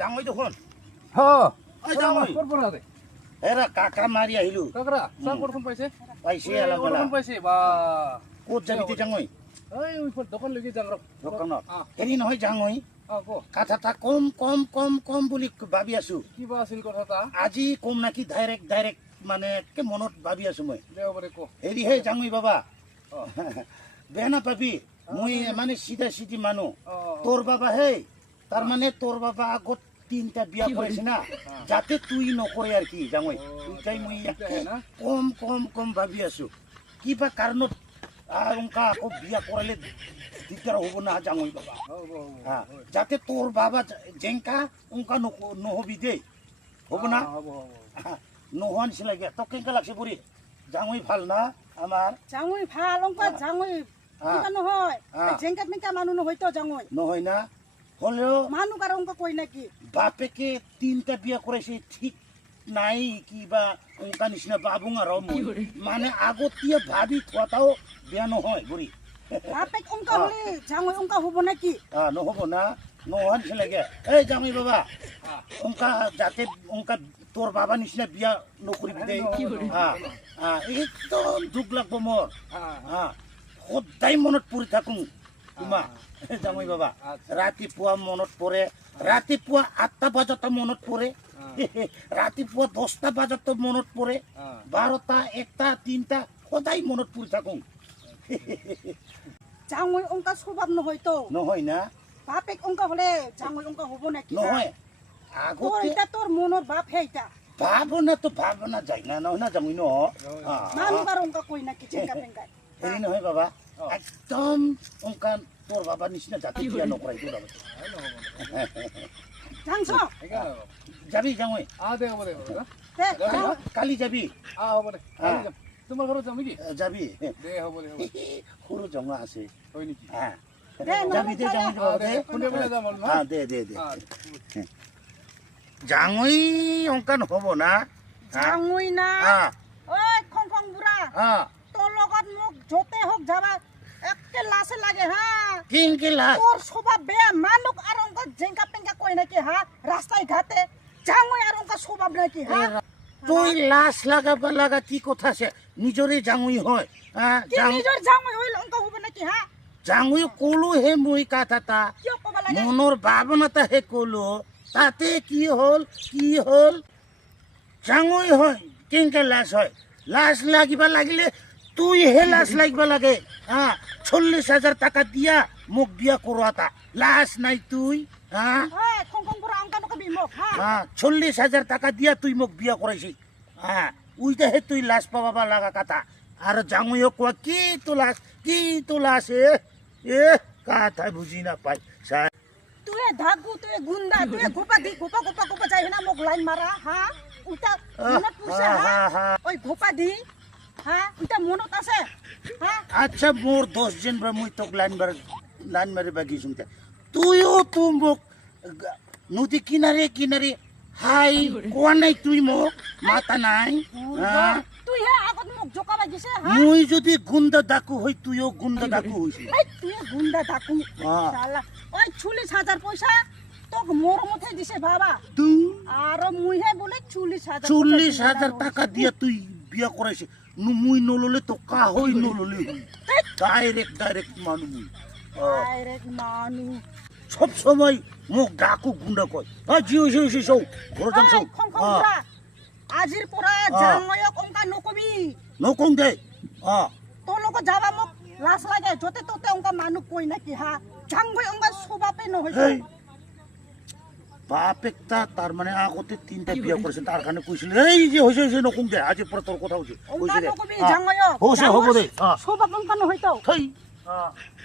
জাঙৈ দেখোন হ জাঙৈ ক'ৰ পৰা দে এৰা কাকৰা মাৰি আহিলো কাকৰা চাহ বৰষুণ পাইছে পাইছে অলপ অলপ বৰষুণ পাইছে বা ক'ত যাবি তই জাঙৈ এই ওপৰ দোকান লৈকে যাম ৰ দোকানত হেৰি নহয় জাঙৈ ক কথা এটা কম কম কম কম বুলি ভাবি আছো কিবা আছিল কথা এটা আজি কম নাকি ডাইৰেক্ট মানে একে মনত ভাবি আছো মই দেওবাৰে ক হেৰি হে জাঙৈ বাবা বেয়া নাপাবি মই মানে চিধি মানুহ তোৰ বাবা হে তাৰ মানে তোৰ বাবা আগত 3টা বিয়া কৰিছে না যাতে তুই নকৰে আর কি জাঙৈ তুই মই কম কম কম ভাবি আছো কিবা কাৰণত অংকা আকৌ বিয়া কৰালে দিগদাৰ হ'ব না জাঙৈ বাবা যাতে তোৰ বাবা জেংকা অংকা নহবি দেই হ'ব না নোহোৱা নিচিনা লাগে তই কেনেকা লাগছে বুঢ়ী জাঙৈ ভাল না আমাৰ জাঙৈ ভাল অংকা জাঙৈ কিবা নহয় জেংকা মেংকা মানুহ নহয় তো জাঙৈ নহয় না হলেও মানুহ কাৰ অংকা কই নাকি বাপেকে 3টা বিয়া কৰাইছে ঠিক নাই কিবা অংকা নিচিনা বাবুং আৰু মানে আগতীয়া ভাবি থোৱাটাও বেয়া নহয় বুঢ়ী বাপেক অংকা হলে জাঙৈ অংকা হ'ব নাকি নহ'ব না নোহোৱা নিচিনা লাগে এই জাঙৈ বাবা অংকা যাতে অংকা তোৰ বাবা নিচিনা বিয়া নকৰিবি দেই একদম দুখ লাগব মোৰ সদায় মনত পৰি থাকোঁ তোমা জাঙৈ বাবা ৰাতিপুৱা মনত পৰে ৰাতিপুৱা 8টা বজাতে মনত পৰে ৰাতিপুৱা 10টা বজাতে মনত পৰে 12টা 1টা 3টা সদায় মনত পৰি থাকোঁ জাঙৈ অংকা স্বভাৱ নহয় তো নহয় না বাপেক অংকা হলে জাঙৈ অংকা হ'ব নাকি নহয় তোৰ এটা তোৰ মনৰ বাপ হে এটা ভাৱনা তো ভাৱনা যায় না নহয় না জাঙৈ ন মানুহ কাৰ অংকা কই নাকি জেংকা মেংকা হেৰি নহয় বাবা একদম অংকা তোৰ বাবা নিচিনা জাতি বিয়া নকৰাই তোৰ বাবা জাংছ যাবি জাঙৈ দে হ'ব দে কালি যাবি হ'ব দে তোমাৰ ঘৰত যাম নেকি যাবি দে হ'ব দে সৰু জঙা আছে হয় নেকি যাবি দে জাঙৈ বাবা দে কোনে কোনে যাম দে জাঙৈ অংকা নহ'ব না জাঙৈ না ঐ খং খং বুঢ়া তোৰ লগত মোক য'তে হওক যাবা একে লাছে লাগে হা কিংকি লাজ তোৰ স্বভাৱ বেয়া মানুহ আৰু অংক জেংকা পেংকা কই নাকি হা ৰাস্তাই ঘাটে জাঙৈ আৰু অংক স্বভাৱ নাকি হা তুই লাজ লাগাব লাগা কি কথা আছে নিজৰে জাঙৈ হয় নিজৰ জাঙৈ হইল অংক হ'ব নাকি হা জাঙৈ কলো হে মই কথা কিয় ক'ব লাগে মনৰ ভাৱনাটা হে কলো তাতে কি হ'ল জাঙৈ হয় কেনেকে লাজ হয় লাজ লাগিব লাগিলে তুই হে লাজ লাগিব লাগে 40,000 টাকা দিয়া মোক বিয়া কৰোৱাটা লাজ নাই তুই খং খং বুঢ়া অংক নকবি মোক হা 40,000 টাকা দিয়া তুই মোক বিয়া কৰাইছি উইটাহে তুই লাজ পাবা লাগা কথা আৰু জাঙৈও কোৱা কি তো লাজ এ কথা বুজি নাপায় তুই ধাগু তুই গুন্ডা তুই গোপা গোপা যাই না মোক লাইন মারা হা উটা মনত পড়ছে হা ওই গোপা দি হা উটা মনত আছে হা আচ্ছা মোর 10 জন বা মই তোক লাইন মারি বাগিছুম তুইও তো মোক নদী কিনারে হাই কোৱা নাই তুই মোক মাতা নাই তুই হে আগত মোক জোকা লাগিছে হা মই যদি গুন্ডা ডাকু হই তুইও গুন্ডা ডাকু হইছিস তুই গুন্ডা ডাকু শালা ওই 40,000 পয়সা তোক মরমতে দিছে বাবা তুই আর মুই হে বলে 40,000 টাকা দিয়া তুই বিয়া কৰাইছে মুই নললে তো কা হই নললে ডাইরেক্ট মানু সব সময় মোক ডাকু গুন্ডা কয় জি হইছে সৌ ঘর যাম সৌ আজির পরা জাঙয়ক অংকা নকবি নকং দে তোর লগত যাবা মোক লাজ লাগে যতে ততে অংকা মানুহ কই নাকি হা জাঙয় অংকা স্বভাবে নহয় বাপেকটা তার মানে আগতে 3টা বিয়া করেছে তার কারণে কইছিল এই যে হইছে নকং দে আজ পরে তোর কথা হইছে অংকা নকবি জাঙয় হইছে হবো দে স্বভাব অংকা নহয় তো